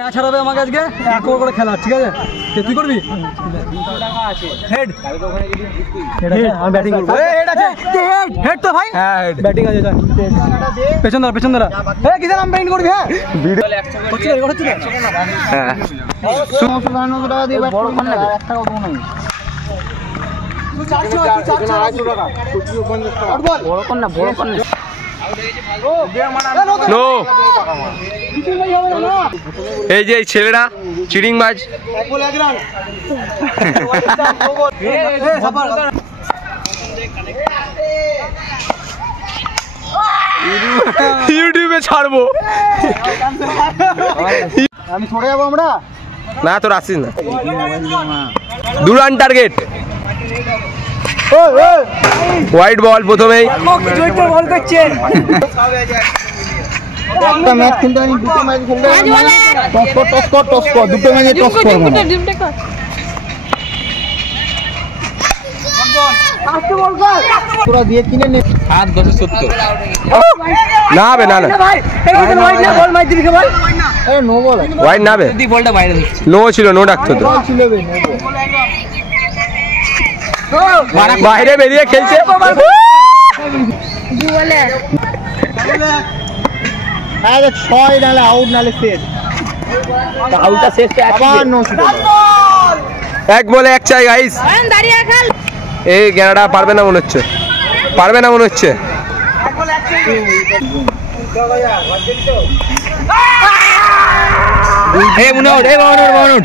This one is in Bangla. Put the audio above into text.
ম্যাচ হারাবে আমাকে আজকে 1 ওভার করে খেলা, ঠিক আছে? তুই করবি? হেড আমি ব্যাটিং করব। হেড আছে, হেড তো ভাই। হ্যাঁ হেড ব্যাটিং আছে। পেছন ধরা এ কিসের নাম পেইন্ট করবি? হ্যাঁ ভিডিও হচ্ছে না। হ্যাঁ 900 টাকা দিয়ে বড় কোন না 1 টাকাও দেবো না। নো এই যে ছেলেরা চিটিং বাজ। ইউটিউবে ছাড়বো। আমি সরে যাবো আমরা। না তোর আসিস না। 2 রান টার্গেট। হোয়াইট বল প্রথমেই। বল করছে একটা ম্যাচ খেলতে আমি দুটো ম্যাচ খেলতে টস কর দুটো ম্যাচে টস কর আস্তে বল কর পুরো দিয়ে কিনে নে 7-10-70 না হবে না ভাই এই যে হোয়াইট না বল মাই দিবি বল এ নো বল হোয়াইট না হবে যদি বলটা বাইরে দিচ্ছে নো ছিল নো ডাকতো তো বল ছিল বে বাইরে বেরিয়ে খেলছে দি বলে আরে 6 নালে আউট নালে সেট আউটটা শেষ তো আবার নো ছিল এক বলে এক চাই গাইস দাঁড়িয়ে খেল এই গেনাডা পারবে না মনে হচ্ছে এই মনে আউট